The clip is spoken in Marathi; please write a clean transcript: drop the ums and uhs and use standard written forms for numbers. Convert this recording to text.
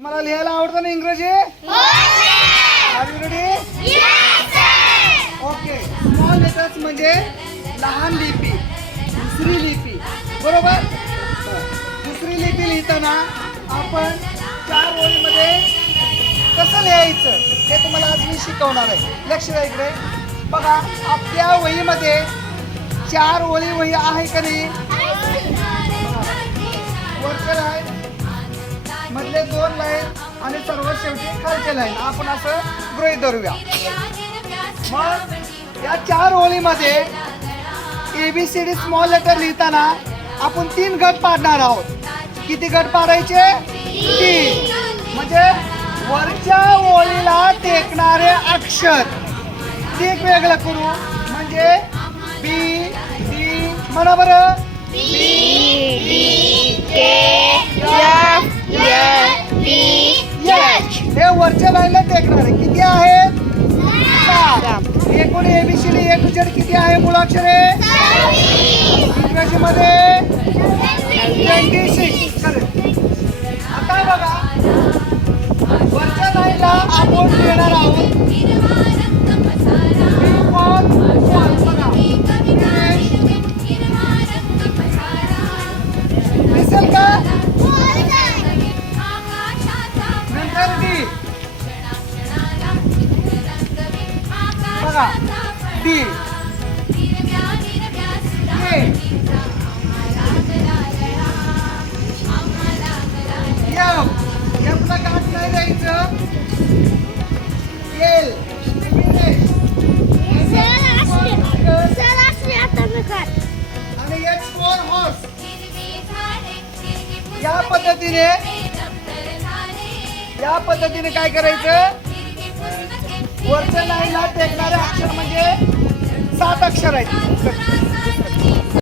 तुम्हाला लिहायला आवडतं ना इंग्रजी? Are you ready? Okay. Small letters म्हणजे लहान लिपी, दुसरी लिपी, बरोबर? दुसरी लिपी लिहिताना आपण 4 ओळीमध्ये कसं लिहायचं हे तुम्हाला आज मी शिकवणार आहे. लक्ष द्या इकडे बघा. आपल्या वहीमध्ये 4 ओळी वही आहे का नाही? वरच्या लाईन, मधले 2 लाईन आणि सर्वात शेवटी खालचे लाईन आपण असं गृहीत धरूया. मग या 4 ओळीमध्ये ABCD स्मॉल लेटर लिहिताना आपण 3 गट पाडणार आहोत. किती गट पाडायचे? 3. म्हणजे वरच्या ओळीला टेकणारे अक्षर ते एक वेगळं करू. म्हणजे B, D म्हणा बरं. हे वरच्या लाईनला टेकणारे किती आहेत? 7. एकूण ABCD A to Z किती आहे मुळाक्षरे? इंग्रजीमध्ये 26. आता बघा वरच्या लाईनला आपण देणार आहोत दिसेल का? नंतर D बघा. D Fला गाठ नाही द्यायचं. L आणि H for horse. या पद्धतीने काय करायचं? वरच्या लाईनला टेकणारे अक्षर म्हणजे 7 अक्षर आहेत.